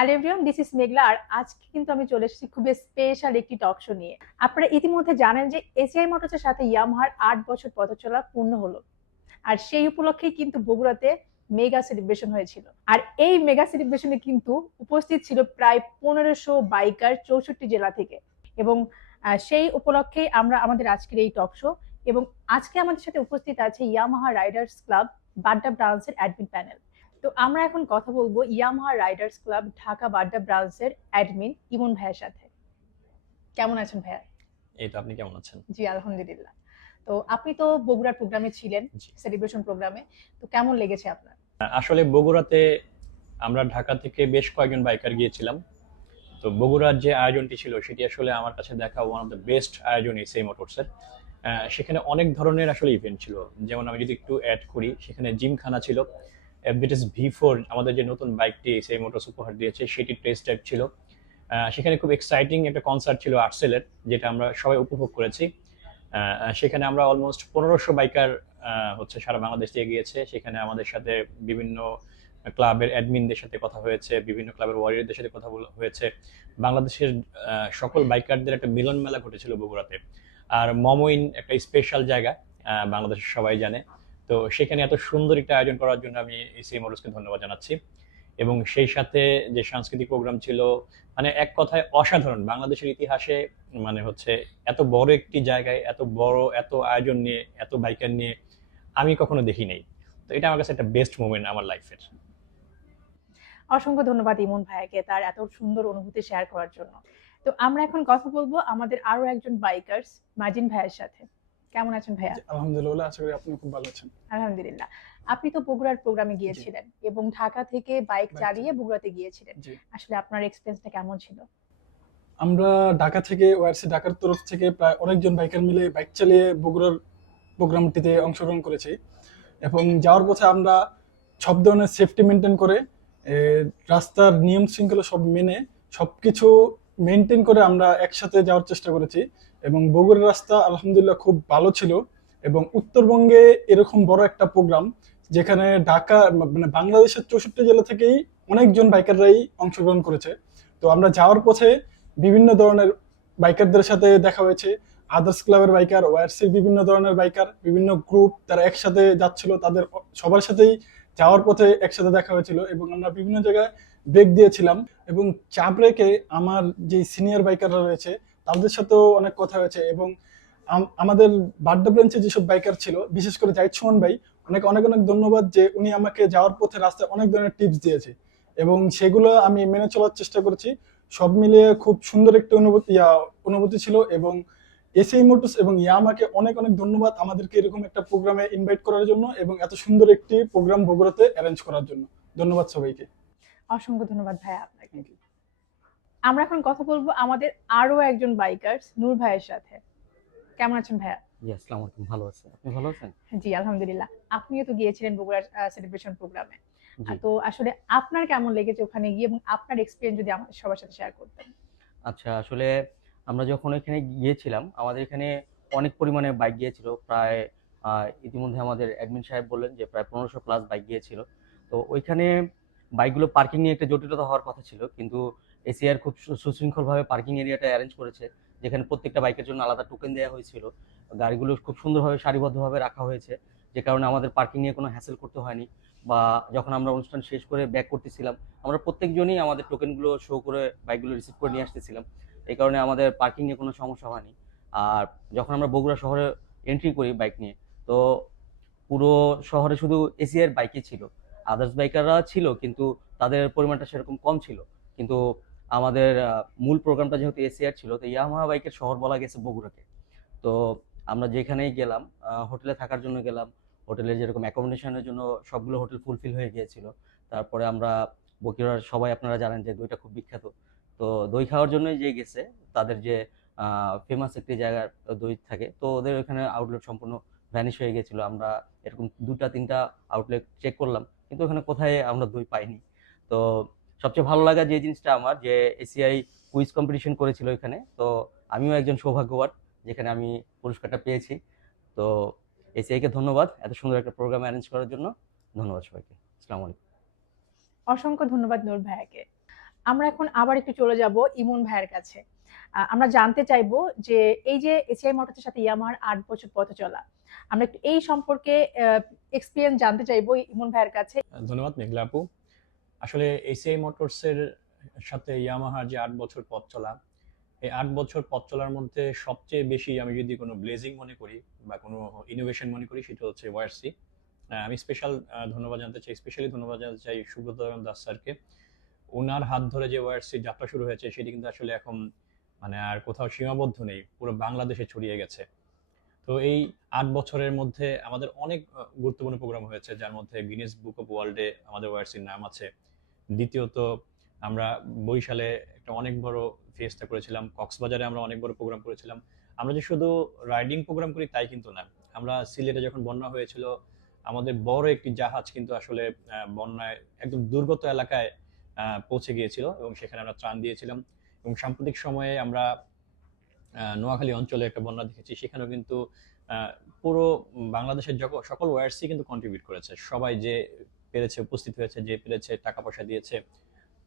Hello everyone, this is মেঘলা। আর আজকে কিন্তু আমি চলে এসেছি খুবই স্পেশাল একটি টক শো নিয়ে। আপনারা ইতিমধ্যে জানেন যে এসিআই মোটরসের সাথে ইয়ামাহার ৮ বছর পথ চলা পূর্ণ হলো। আর সেই উপলক্ষেই কিন্তু বগুড়াতে মেগা সেলিব্রেশন হয়েছিল। আর এই মেগা সেলিব্রেশনে কিন্তু উপস্থিত ছিল প্রায় ১৫০০ বাইকার ৬৪ জেলা থেকে। এবং সেই উপলক্ষেই আমরা আমাদের আজকের এই টক শো। এবং আজকে আমাদের সাথে উপস্থিত আছে ইয়ামাহা রাইডার্স ক্লাব বাড্ডা ব্রাঞ্চের অ্যাডমিন প্যানেল। তো আমরা এখন কথা বলবো Yamaha Riders club Dhaka Badda ব্রাঞ্চের অ্যাডমিন ইমন ভাইয়ের সাথে। কেমন আছেন ভাইয়া? এই তো, আপনি কেমন আছেন? জি আলহামদুলিল্লাহ। তো আপনি তো বগুড়ার প্রোগ্রামে ছিলেন, জি। সেলিব্রেশন প্রোগ্রামে। তো কেমন লেগেছে আপনার? আসলে বগুড়াতে আমরা ঢাকা থেকে বেশ কয়েকজন বাইকার গিয়েছিলাম। তো বগুড়ার যে আয়োজনটি ছিল সেটি আসলে আমার কাছে দেখা ওয়ান অফ দ্য বেস্ট আয়োজন এসএআই মোটরসের। সেখানে অনেক ধরনের আসলে ইভেন্ট ছিল। যেমন আমি যদি একটু অ্যাড করি, সেখানে জিমখানা ছিল, এফবিটিএস ভি4 আমাদের যে নতুন বাইকটি এসএআই মোটরস উপহার দিয়েছে সেটির টেস্ট ড্রাইভ ছিল। সেখানে খুব এক্সাইটিং একটা কনসার্ট ছিল আর্টসেলের, যেটা আমরা সবাই উপভোগ করেছি। সেখানে আমরা অলমোস্ট ১৫০০ বাইকার হচ্ছে সারা বাংলাদেশ থেকে গিয়েছে। সেখানে আমাদের সাথে বিভিন্ন ক্লাবের অ্যাডমিনদের সাথে কথা হয়েছে, বিভিন্ন ক্লাবের ওয়ারিয়রদের সাথে কথা হয়েছে। বাংলাদেশের সকল বাইকারদের একটা মিলন মেলা ঘটেছিল বগুড়াতে। আর মমইন একটা স্পেশাল জায়গা, বাংলাদেশের সবাই জানে। তো সেখানে এত সুন্দর একটা আয়োজন করার জন্য আমি এসিএ মোটরসকে ধন্যবাদ জানাচ্ছি। এবং সেই সাথে যে সাংস্কৃতিক প্রোগ্রাম ছিল, মানে এক কথায় অসাধারণ। বাংলাদেশের ইতিহাসে মানে হচ্ছে এত বড় একটি জায়গায় এত বড় এত আয়োজন নিয়ে এত বাইকার নিয়ে আমি কখনো দেখি নাই। তো এটা আমার কাছে একটা বেস্ট মোমেন্ট আমার লাইফের। অসংখ্য ধন্যবাদ ইমন ভাইয়াকে তার এত সুন্দর অনুভূতি শেয়ার করার জন্য। তো আমরা এখন কথা বলবো আমাদের আরো একজন বাইকার্স মাজিন ভাইয়ের সাথে। কেমন আছেন ভাইয়া? আলহামদুলিল্লাহ, আশা করি আপনি খুব ভালো আছেন। আলহামদুলিল্লাহ। আপনি তো বগুড়ার প্রোগ্রামে জি। গিয়েছিলেন এবং ঢাকা থেকে বাইক বাইক চালিয়ে চালিয়ে। বগুড়াতে গিয়েছিলেন। জি। আসলে আপনার এক্সপেরিয়েন্সটা কেমন ছিল? আমরা ঢাকা থেকে ওআরসি ঢাকার তরফ থেকে প্রায় অনেকজন বাইকার মিলে বাইক চালিয়ে বগুড়ার প্রোগ্রামটিতে অংশগ্রহণ করেছি এবং যাওয়ার পথে আমরা সব ধরনের সেফটি মেনটেন করে এ, রাস্তার নিয়ম শৃঙ্খলা সব মেনে সবকিছু মেনটেন করে আমরা একসাথে যাওয়ার চেষ্টা করেছি এবং বগুড়ার রাস্তা আলহামদুলিল্লাহ খুব ভালো ছিল। এবং উত্তরবঙ্গে এরকম বড় একটা প্রোগ্রাম, যেখানে ঢাকা মানে বাংলাদেশের ৬৪ জেলা থেকেই অনেকজন বাইকাররাই অংশগ্রহণ করেছে। তো আমরা যাওয়ার পথে বিভিন্ন ধরনের বাইকারদের সাথে দেখা হয়েছে। আদার্স ক্লাবের বাইকার, ওআরসির বিভিন্ন ধরনের বাইকার, বিভিন্ন গ্রুপ তারা একসাথে যাচ্ছিল, তাদের সবার সাথেই যাওয়ার পথে একসাথে দেখা হয়েছিল এবং আমরা বিভিন্ন জায়গায় ব্রেক দিয়েছিলাম। এবং চা ব্রেকে আমার যে সিনিয়র বাইকাররা রয়েছে তাদের সাথেও অনেক কথা হয়েছে। এবং আমাদের বাড্ডা ব্রাঞ্চে যেসব বাইকার ছিল, বিশেষ করে জাহিদ সুমন ভাই, অনেক অনেক অনেক ধন্যবাদ যে উনি আমাকে যাওয়ার পথে রাস্তায় অনেক ধরনের টিপস দিয়েছে এবং সেগুলো আমি মেনে চলার চেষ্টা করেছি। সব মিলিয়ে খুব সুন্দর একটা অনুভূতি ছিল। এবং এসএআই মোটরস এবং ইয়ামাকে অনেক অনেক ধন্যবাদ আমাদেরকে এরকম একটা প্রোগ্রামে ইনভাইট করার জন্য এবং এত সুন্দর একটি প্রোগ্রাম বগুড়াতে অ্যারেঞ্জ করার জন্য। ধন্যবাদ সবাইকে। অসংখ্য ধন্যবাদ ভাইয়া আপনাকে। আমরা এখন কথা বলবো আমাদের আরো একজন বাইকার্স নূর ভাইয়ের সাথে। কেমন আছেন ভাইয়া? জি, আসসালামু আলাইকুম। ভালো আছি। আপনি ভালো আছেন? জি আলহামদুলিল্লাহ। আপনিও তো গিয়েছিলেন বগুড়ার সেলিব্রেশন প্রোগ্রামে। জি। তো আসলে আপনার কেমন লেগেছে ওখানে গিয়ে এবং আপনার এক্সপেরিয়েন্স যদি আমাদের সবার সাথে শেয়ার করতেন। আচ্ছা, আসলে আমরা যখন ওইখানে গিয়েছিলাম, আমাদের এখানে অনেক পরিমাণে বাইক গিয়েছিল। প্রায় ইতিমধ্যে আমাদের অ্যাডমিন সাহেব বললেন যে প্রায় ১৫০০ প্লাস বাইক গিয়েছিল। তো ওইখানে বাইকগুলো পার্কিং নিয়ে একটা জটিলতা হওয়ার কথা ছিল। কিন্তু এসিআর খুব সুশৃঙ্খলভাবে পার্কিং এরিয়াটা অ্যারেঞ্জ করেছে। যেখানে প্রত্যেকটা বাইকের জন্য আলাদা টোকেন দেওয়া হয়েছিল। গাড়িগুলো খুব সুন্দরভাবে সারিবদ্ধভাবে রাখা হয়েছে। যে কারণে আমাদের পার্কিং নিয়ে কোনো হ্যাসেল করতে হয়নি। বা যখন আমরা অনুষ্ঠান শেষ করে ব্যাক করতেছিলাম, আমরা প্রত্যেকজনই আমাদের টোকেনগুলো শো করে বাইকগুলো রিসিভ করে নিয়ে আসতেছিলাম। এই কারণে আমাদের পার্কিং নিয়ে কোনো সমস্যা হয়নি। আর যখন আমরা বগুড়া শহরে এন্ট্রি করি বাইক নিয়ে, তো পুরো শহরে শুধু এসিআর বাইকই ছিল। আদার্স বাইকাররা ছিল, কিন্তু তাদের পরিমাণটা সেরকম কম ছিল। কিন্তু আমাদের মূল প্রোগ্রামটা যেহেতু এসিআর ছিল, তো ইয়ামাহা বাইকের শহর বলা গেছে বগুড়াকে। তো আমরা যেখানেই গেলাম, হোটেলে থাকার জন্য গেলাম, হোটেলের যেরকম অ্যাকোমোডেশনের জন্য সবগুলো হোটেল ফুলফিল হয়ে গিয়েছিল। তারপরে আমরা বগুড়ার সবাই আপনারা জানেন যে দইটা খুব বিখ্যাত। তো দই খাওয়ার জন্যই যে গেছে, তাদের যে ফেমাস একটি জায়গার দই থাকে, তো ওদের ওখানে আউটলেট সম্পূর্ণ ভ্যানিশ হয়ে গেছিল। আমরা এরকম ২টা ৩টা আউটলেট চেক করলাম, কিন্তু ওখানে কোথায় আমরা দই পাইনি। তো সবচেয়ে ভালো লাগা যে জিনিসটা আমার, যে এসিআই কুইজ কম্পিটিশন করেছিল এখানে। তো আমিও একজন সৌভাগ্যবান, যেখানে আমি পুরস্কারটা পেয়েছি। তো এসিআইকে ধন্যবাদ এত সুন্দর একটা প্রোগ্রাম অ্যারেঞ্জ করার জন্য। ধন্যবাদ সবাইকে। আসসালামু আলাইকুম। অসংখ্য ধন্যবাদ নূর ভাইয়াকে। আমরা এখন আবার একটু চলে যাব ইমন ভাইয়ের কাছে। আমরা জানতে চাইবো যে এই যে এসিআই মোটরসের সাথে ইয়ামাহার ৮ বছর পথ চলা, আমরা একটু এই সম্পর্কে এক্সপিরিয়েন্স জানতে চাইবো ইমন ভাইয়ের কাছে। ধন্যবাদ মেঘলা আপু। আসলে এসিআই মোটরসের সাথে ইয়ামাহার যে ৮ বছর পথ চলা, এই ৮ বছর পথ চলার মধ্যে সবচেয়ে বেশি আমি যদি কোনো ব্লেজিং মনে করি বা কোনো ইনোভেশন মনে করি, সেটা হচ্ছে ওয়ারসি। আমি ধন্যবাদ জানতে চাই, স্পেশালি ধন্যবাদ জানতে চাই সুব্রত দাস স্যারকে। ওনার হাত ধরে যে ওয়ারসি যাত্রা শুরু হয়েছে, সেটি কিন্তু আসলে এখন মানে আর কোথাও সীমাবদ্ধ নেই, পুরো বাংলাদেশে ছড়িয়ে গেছে। তো এই ৮ বছরের মধ্যে আমাদের অনেক গুরুত্বপূর্ণ প্রোগ্রাম হয়েছে, যার মধ্যে গিনেস বুক অফ ওয়ার্ল্ডে আমাদের ওয়ারসির নাম আছে। দ্বিতীয়ত, আমরা বরিশালে একটা অনেক বড় ফিয়েস্তা করেছিলাম, কক্সবাজারে আমরা অনেক বড় প্রোগ্রাম করেছিলাম। আমরা যে শুধু রাইডিং প্রোগ্রাম করি তাই কিন্তু না, আমরা সিলেটে যখন বন্যা হয়েছিল, আমাদের বড় একটি জাহাজ কিন্তু আসলে বন্যায় একদম দুর্গত এলাকায় পৌঁছে গিয়েছিল এবং সেখানে আমরা ত্রাণ দিয়েছিলাম। এবং সাম্প্রতিক সময়ে আমরা নোয়াখালী অঞ্চলে একটা বন্যা দেখেছি, সেখানেও কিন্তু পুরো বাংলাদেশের সকল ওয়ারসি কিন্তু কন্ট্রিবিউট করেছে। সবাই যে পেরেছে উপস্থিত হয়েছে, যে পেরেছে টাকা পয়সা দিয়েছে।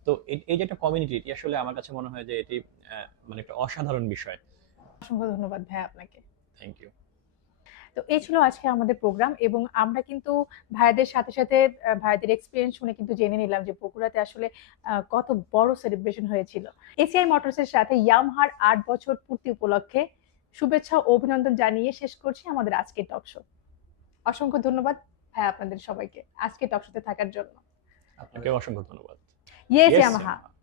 তো এই যে একটা কমিউনিটি, এটি আসলে আমার কাছে মনে হয় যে এটি মানে একটা অসাধারণ বিষয়। অসংখ্য ধন্যবাদ ভাই আপনাকে। Thank you. তো এই ছিল আজকে আমাদের প্রোগ্রাম, এবং আমরা কিন্তু ভাইদের সাথে সাথে ভাইদের এক্সপিরিয়েন্স শুনে কিন্তু জেনে নিলাম যে বগুড়াতে আসলে কত বড় সেলিব্রেশন হয়েছিল। এসিআই মোটরসের সাথে ইয়ামাহার ৮ বছর পূর্তি উপলক্ষে শুভেচ্ছা ও অভিনন্দন জানিয়ে শেষ করছি আমাদের আজকের টক শো। অসংখ্য ধন্যবাদ ভাই আপনাদের সবাইকে আজকে টক শোতে থাকার জন্য। আপনাকে অসংখ্য ধন্যবাদ। Yes Yes, Yamaha. Yamaha.